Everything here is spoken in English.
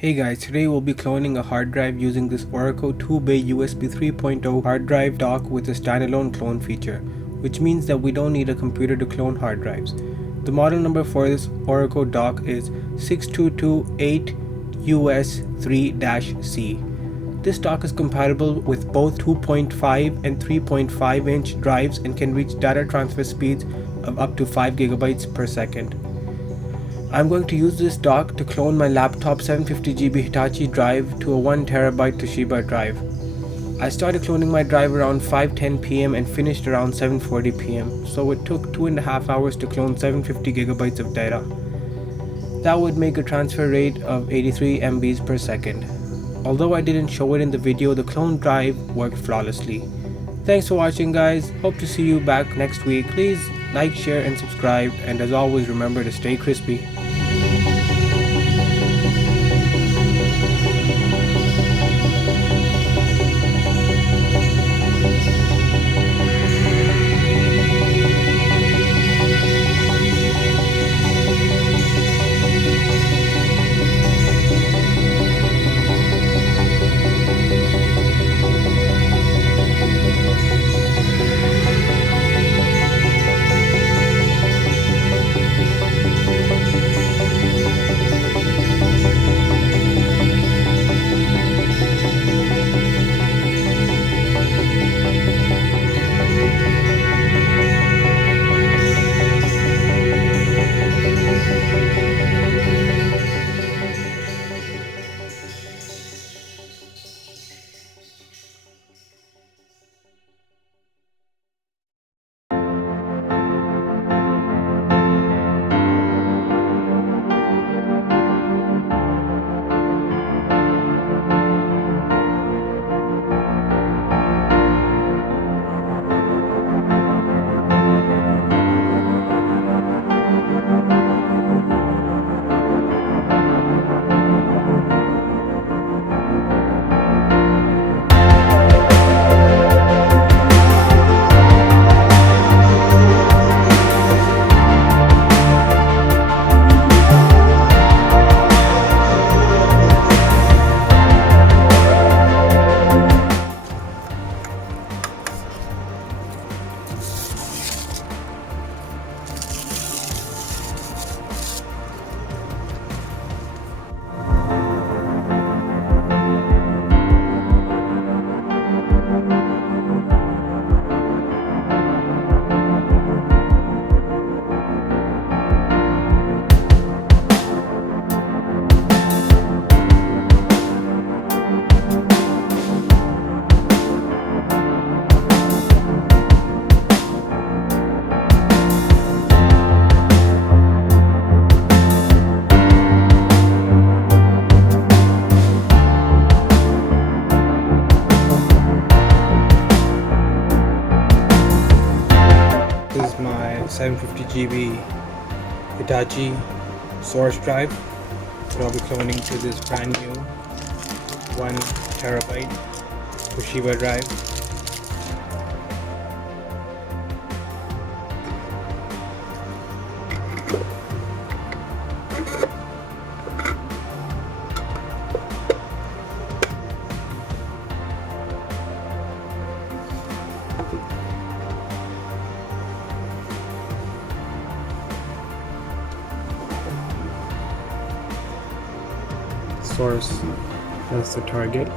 Hey guys, today we'll be cloning a hard drive using this Orico 2-bay USB 3.0 hard drive dock with a standalone clone feature, which means that we don't need a computer to clone hard drives. The model number for this Orico dock is 6228US3-C. This dock is compatible with both 2.5 and 3.5 inch drives and can reach data transfer speeds of up to 5 gigabytes per second. I'm going to use this dock to clone my laptop 750GB Hitachi drive to a 1TB Toshiba drive. I started cloning my drive around 5:10 PM and finished around 7:40 PM, so it took 2.5 hours to clone 750GB of data. That would make a transfer rate of 83 MBs per second. Although I didn't show it in the video, the clone drive worked flawlessly. Thanks for watching guys, hope to see you back next week. Please like, share and subscribe, and as always remember to stay crispy. This is my 750GB Hitachi source drive that I'll be cloning to this brand new 1TB Toshiba drive. Source, that's the target.